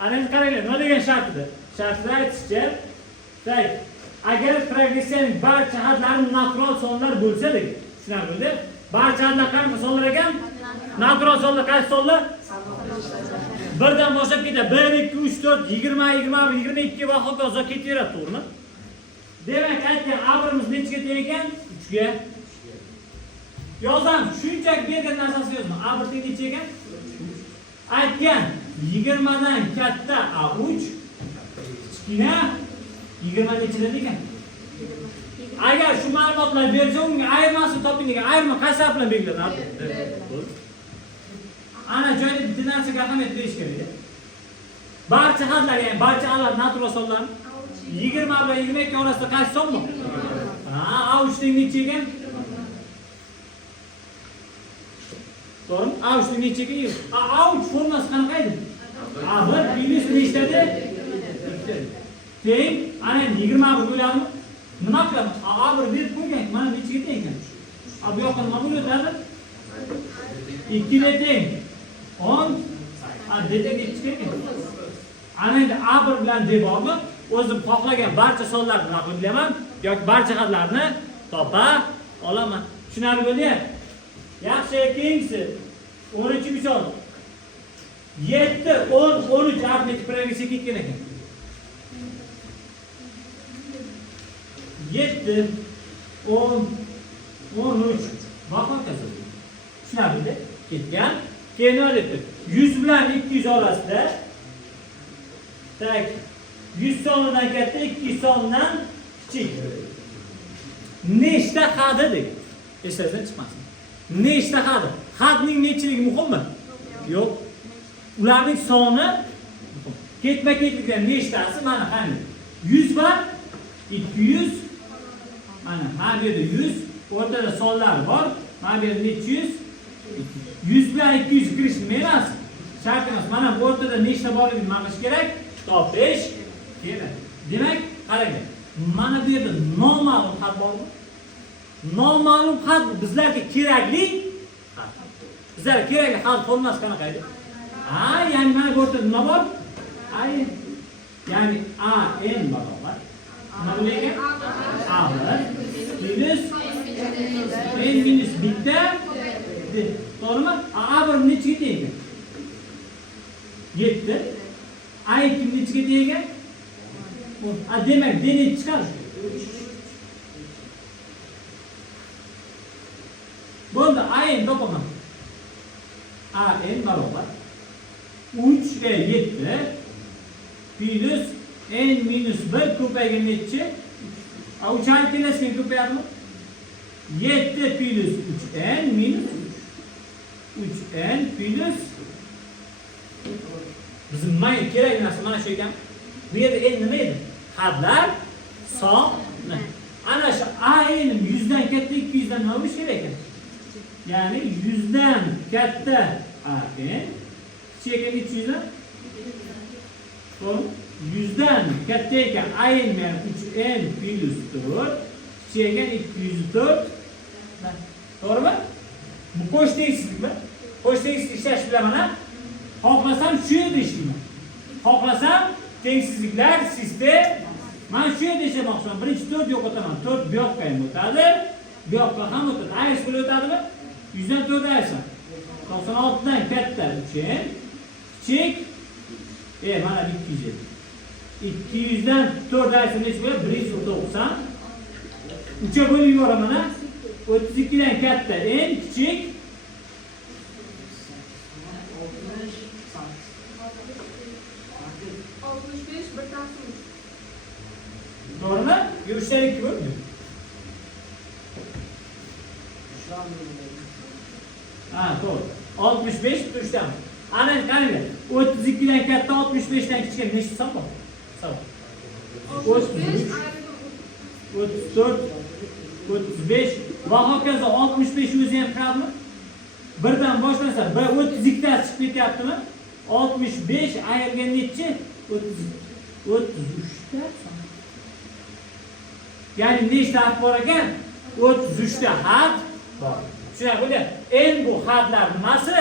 Ana endi qaranglar, nima degan shartida? Shartida aytishicha, tak, agar progressiyaning barcha hadlari natural sonlar bo'lsa degan. Tushunarlimi? Barcha hadlar qanaqa sonlar ekan? Natural sonlar qaysi sonlar? Birdan boshlab ketadi. 1, 2, 3, 4, 20, 21, 22 va hokazo ketaveradi, to'g'rimi? Demak, aytgan abrimiz nechiga teng ekan? 3 ga. Yozam, shunchaki bergan narsasini yozaman. Abr teng necha ekan? Aytgan 20 dan katta A3, kichkina 20 nechida ekan? Agar shu ma'lumotlarni bersa, unga ayirmasini toping degan. Ayirma qaysi harf bilan belgilanadi? Ana joyda bitta narsaga ahamiyat berish kerak. Barcha hadlar, ya'ni barcha allar natural sonlar 20 bilan 22 orasida qaysi son bor? A3 teng necha ekan? To'g'ri? A3 teng necha ekan? A3 formulasi qanaqa edi? A1 minus nechtadi? Teng, ana 20 bo'ladimi? Nima qilamiz? A1 berib qo'ygan, mana nechiga teng ekan? Bu yoqqa nima bo'ladi? 2 ga teng. 10 deta nechiga ekan? Ana endi A1 bilan devorni o'zim xohlagan barcha sonlarni naql qilaman yoki barcha hadlarni topa olaman. Tushunarli bo'lyapti? Yaxshi, keyingisi 13-misol. 7, 10, 13 arifmetik progressiya ketgan ekan. 7, 10, 13 va hokazo. Tushunarli ketgan. Keyin nima debdi? 100 bilan 200 orasida tak 100 sondan katta, 200 sondan kichik. Nechta hadi deydi. Esingizdan chiqmasin. Nechta hadi? Hadning nechiligi muhimmi? Yo'q. Ularning soni muhim. Ketma-ketlikdan nechtasi? Mana qani. 100 va 200. Mana bu yerda 100, o'rtada sonlar bor. Mana bu yerda necha 100? 100 bilan 200 kirish nima emas? Shart emas. Mana bu o'rtada nechta borligini ma'lum kerak? Topish kerak. Demak, qarang. Mana bu yerda noma'lum had bormi? Noma'lum had bizlarga kerakli had. Bizlarga kerakli had formulasi qanaqa edi? Ya'ni mana bu o'rtada nima bor? Ya'ni n barobar nima bo'lar ekan? A1 minus n minus bitta. To'g'rimi? A1 nechiga teng ekan? 7. A2 nechiga teng ekan? Demak, d nechi chiqadi? Bo'ldi, an topaman. An barobar 3 ga 7 minus n minus 1 ko'paygan nechi? 3 an kelasiga ko'payadimi? 7 minus 3n minus 3n minus bizim mana kerak narsa mana shu ekan. Bu yerda n nima edi? Hadlar soni. Ana shu an 100 dan katta, 200 dan nima bo'lish kerak ekan? Ya'ni 100 dan katta an, kichik ekan 200 dan. To'g'ri? 100 dan katta ekan an yani 3n minus 4, kichik ekan 204. To'g'rimi? Bu qo'sh tengsizlikmi? Qo'sh tengsizlik ishlash bilaman. Xohlasam shu yerda ishlayman. Xohlasam tengsizliklar sistem mana shu yerda ishlamoqchiman. Birinchi 4 yo'qotaman. 4 bu yoqqa ham o'tadi, bu yoqqa ham o'tadi. Ayirish bo'lib o'tadimi? 100 dan 4 ayirsam 96 dan katta 3n, kichik mana 200. 200 dan 4 ayirsam necha bo'ladi? 190. 3 ga bo'lib yuboraman. 32 dan katta n, kichik 65 bir tartib. To'g'rimi? 3 dan 2 bo'ldi. To'g'ri. 65 3 dan. Ana qaranglar. 32 dan katta, 65 dan kichik nechta son bor? Savol. 33, 34, 35 va hokazo 65 o'zi ham qadmi? Birdan boshlansa, 32 ta chiqib ketyaptimi? 65 ayirgan nechi? 33 ta. Ya'ni nechta harf bor ekan? 33 ta harf bor. Tushunarli bo'lyapti? En bu harflar nimasi?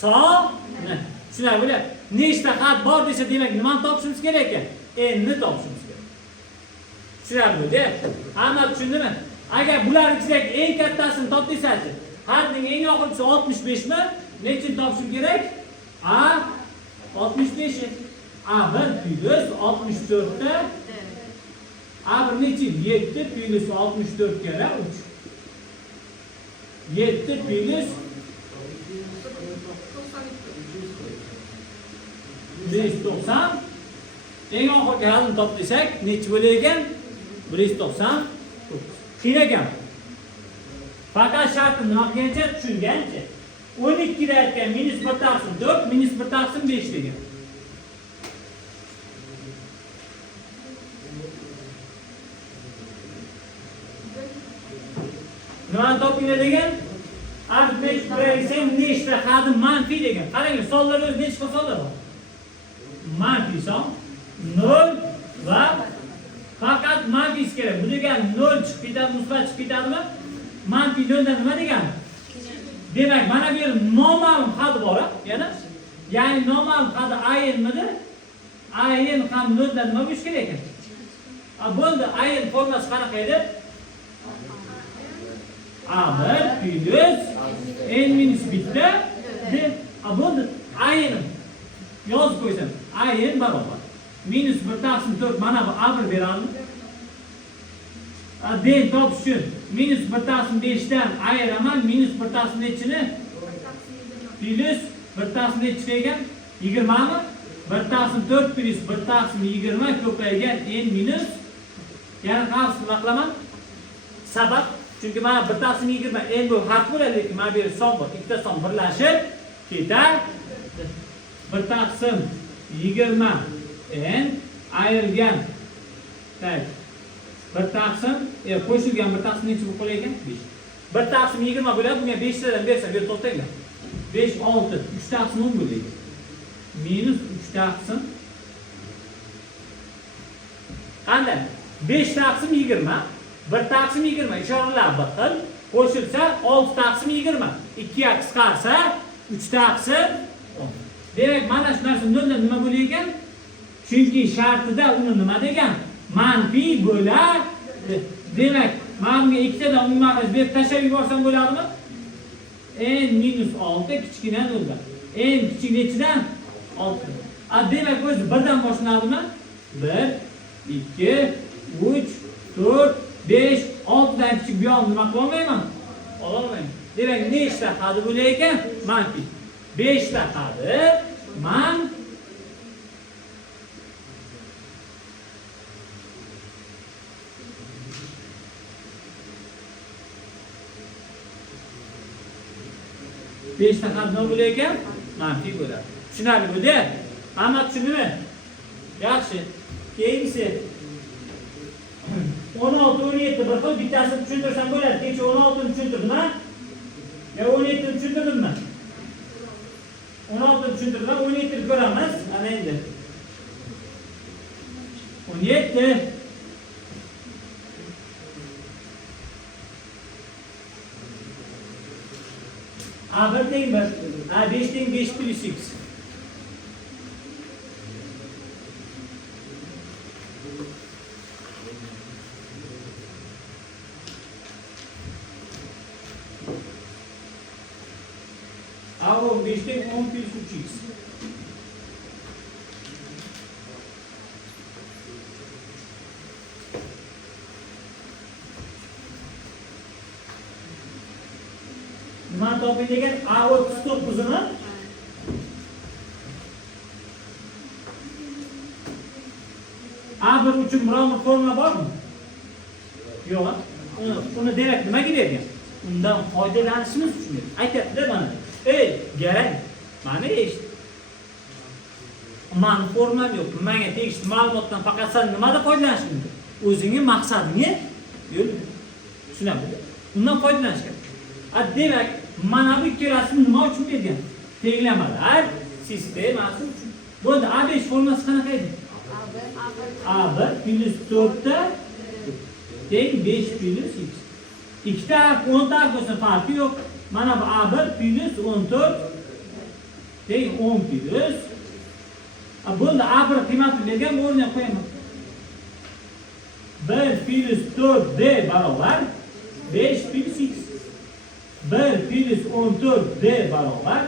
Soni. Tushunarli bo'lyapti? nechta xat bor desa, demak nimani topishimiz kerak ekan? N'ni topishimiz kerak. Tushunarlimi? Hamma tushundimi? Agar bular ichidagi eng kattasini top desachi, xatning eng oxirgisi 65 mi? Nechini topishim kerak? A 65. A1 plus 64 ta A1 nechi? 7 plus 64 kara 3. 7 plus 190. Eng oxirgi xatni top desak, nechi bo'lar ekan? 190. Qiyin ekan. Faqat shartni nima qilgancha tushungancha. 12 da aytgan minus 1 taqsim 4, minus 1 taqsim 5 degan. Nimani topinglar degan? Arifmetik qilsang nechta xadim manfiy degan. Qarang, sonlar o'zi nechta sonlar bor? Manfiy son 0 va faqat manfiy kerak. Bu degani 0 chiqib ketadi, musbat chiqib ketadimi? Manfiy 0 dan nima degani? Demak, mana bu yer noma'lum xat bor, yana. Ya'ni noma'lum xat a'nmidi? A'n ham 0 dan nima bo'lish kerak ekan? Bo'ldi, a'n formasi qanaqa edi? A1 plus n minus bitta deb bo'ldi. A'n yozib qo'ysam, a'n barobar minus 1 taqsim 4 mana bu A1 beradi. Den topish uchun minus 1 taqsim 5 dan ayiraman, minus 1 taqsim nechini? Plus 1 taqsim nechi ekan? 20 mi? 1 taqsim 4 plus 1 taqsim 20 ko'paygan n minus, ya'ni qancha nima qilaman? Sabab, chunki mana 1 taqsim 20 n bu harf bo'ladi, lekin mana bu yer son bor. Ikkita son birlashib ketadi. 1 taqsim 20 n ayrilgan. Tak. 1 taqsim qo'shilgan 1 taqsim nechi bo'lib qolar ekan? 5. 1 taqsim 20 bo'ladi, bunga 5 tadan bersa, bu yer to'xtanglar. 5 6, 3 taqsim 10 bo'ladi. Minus 3 taqsim. Qanday? 5 taqsim 20, 1 taqsim 20 ishoralar bir xil. Qo'shilsa 6 taqsim 20. 2 ga qisqarsa 3 taqsim 10. Demak, mana shu narsa noldan nima bo'lar ekan? Chunki shartida uni nima degan? Manfiy bo'ladi. Demak, men bunga ikkitadan umuman berib tashlab yuborsam bo'ladimi? N minus 6 kichkina 0 dan. N kichik nechidan? 6. Demak, o'zi 1 dan boshlanadimi? 1 2 3 4 5 6 dan kichik bu yoqni nima qila olmayman? Ola olmayman. Demak, nechta xadi bo'lar ekan? Manfiy 5 ta xadi man 5 ta xat nima bo'lar ekan? Manfiy bo'ladi. Tushunarlimi? Hamma tushundimi? Yaxshi. Keyingisi 16 17 bir xil bittasini tushuntirsam bo'ladi. Kecha 16 ni tushuntirdimmi? Ya 17 ni tushuntirdimmi? 16 ni tushuntirdim, 17 ni ko'ramiz. Ana endi 17 A1 teng 1, A5 teng 5 plus x. A15 teng 10 plus 3x. Nima toping degan? A39 ni A1 uchun biror formula bormi? Yo'q. Uni demak nimaga bergan? Undan foydalanishimiz uchun. Aytayapti-da mana. Garang. Mana eshit. Men formulam yo'q. Menga tegishli ma'lumotdan faqat sen nimada foydalanish mumkin? O'zingning maqsadingga yo'l. Tushunarlimi? Undan foydalanish kerak. Demak, mana bu ikkalasini nima uchun bergan? Tenglamalar sistemasi uchun. Bo'ldi, A5 formulasi qanaqa edi? A1 plus 4 ta teng 5 plus x. Ikkita 10 ta bo'lsa farqi yo'q. Mana bu A1 plus 14 teng 10 plus Bo'ldi, A1 qiymatini bergan, bu o'rniga qo'yaman. 1 plus 4D barobar 5 plus x. 1 plus 14D barobar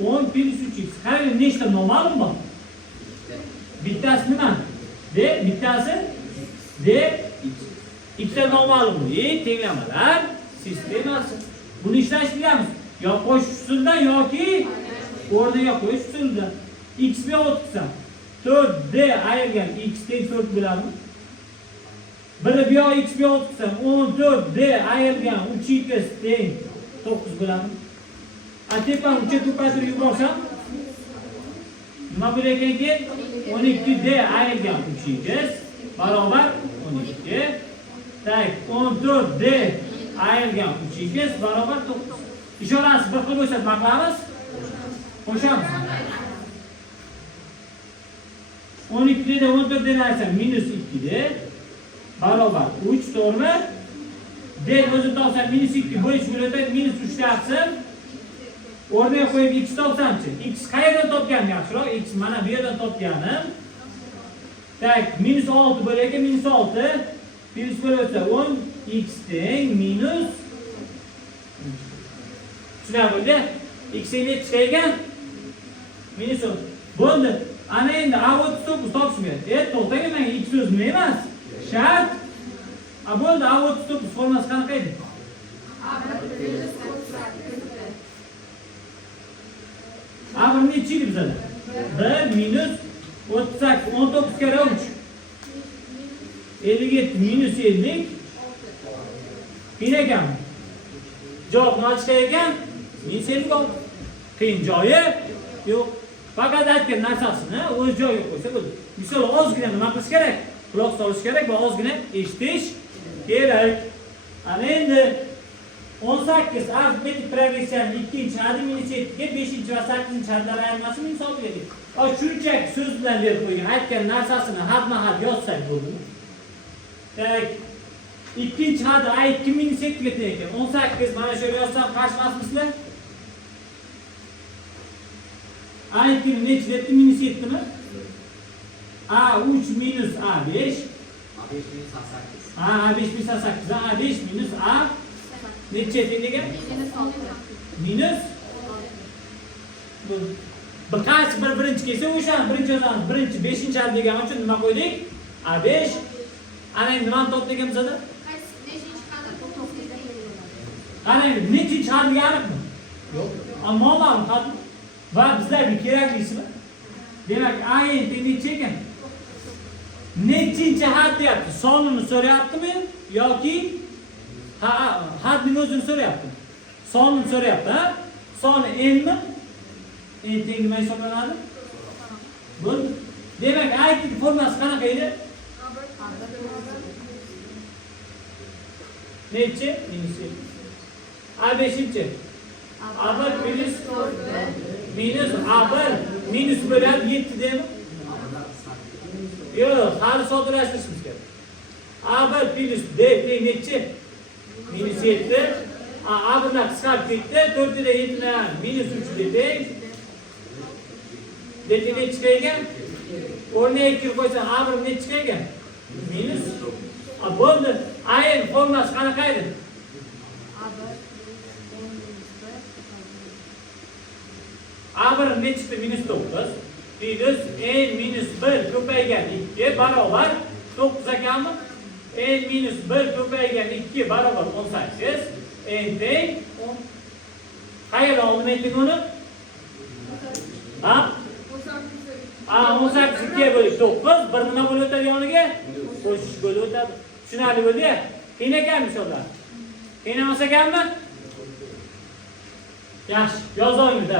10 plus 3x. Qarang, nechta noma'lum bor? Bittasi nima? D, bittasi D, ikkita noma'lum. Tenglamalar sistemasi. Buni ishlash bilamiz. Yo qo'shish usulidan yoki o'rniga qo'yish usulidan. X ga o'tkazsam 4D ayirgan x teng 4 bo'ladimi? Bir bu yoq x bu yoq o'tkazsam 14D ayirgan 3x teng 9 bo'ladimi? Tepani 3 ga ko'paytirib yuborsam nima bo'lar ekan? 12D ayirgan 3x barobar 12. Tak, 14D ayirgan 3x barobar 9. Ishorasi bir xil bo'lsa nima qilamiz? Qo'shamiz. 12 da 14 dan ayrsam minus 2 da barobar 3 to'g'rimi? D o'zi topsam minus 2 bo'lish bo'ladi, minus 3 topsam o'rniga qo'yib x topsamchi? X qayerdan topganim yaxshiroq? X mana bu yerdan topganim. Tak, minus 6 bo'lar ekan, minus 6 plus bo'lsa 10 x teng minus tushunarli? X nechta chiqargan? Minus 10. Bo'ldi. Ana endi A39 topishmayapti. To'xtang, menga x so'z nima emas? Shart. Bo'ldi, A39 formulasi qanaqa edi? A1 nechi edi bizada? 1 minus 38 19 kare 3. 57 minus 50 qiyin ekanmi? Javob nima chiqar ekan? Minus 56. Qiyin joyi yo'q. Faqat aytgan narsasini o'z joyiga qo'ysa bo'ldi. Misol ozgina nima qilish kerak? Quloq solish kerak va ozgina eshitish kerak. Ana endi 18 arifmetik progressiyaning 2-haddi minus 7 ga 5 va 8-hadlar ayirmasi minus 6 ga edi. Shunchaki so'z bilan berib qo'ygan aytgan narsasini hadma-had yozsak bo'ldimi? Tak, 2-haddi A2 minus 7 ga teng ekan. 18 mana shu yerga yozsam qarshi emasmisizlar? A2 nechi debdi? Minus 7 mi? A3 minus A5. A5 minus A8. A5 minus A8. A5 minus A nechi degan? Minus bir qaysi bir birinchi kelsa o'shani birinchi yozamiz. Birinchi 5-haddi degan uchun nima qo'ydik? A5. Ana endi nimani topdik bizada? Qarang, nechinchi haddiga aniqmi? Yo'q. Ammo ma'lum haddi. Va bizlarga keraklisi demak A endi necha ekan? Nechinchi had deyapti? Sonini so'rayaptimi yoki hadning o'zini so'rayaptimi? Sonini so'rayapti, ha? Soni n mi? N teng nima hisoblanadi? Bo'ldi. Demak A2 formulasi qanaqa edi? Nechi? A5-chi. A1 minus 4 minus A1 minus bo'ladi 7 deymi? Yo'q, hali soddalashtirishimiz kerak. A1 plus D teng nechi? Minus 7. A1 dan qisqarib ketdi. 4 da 7 dan minus 3 teng. D teng nechi chiqargan? O'rniga 2 qo'ysam A1 nechi chiqargan? Minus. Bo'ldi. A1 formulasi qanaqa edi? A1 nechi minus 9 minus n minus 1 ko'paygan 2 barobar 9 ekanmi? N minus 1 ko'paygan 2 barobar 18. N teng 10. Qayerdan oldim endi uni? Ha? 18 2 bo'lib 9, bir nima bo'lib o'tadi yoniga? Qo'shish bo'lib o'tadi. Tushunarli bo'ldi-ya? Qiyin ekanmi sholar? Qiyin emas ekanmi? Yaxshi, yozaymiz.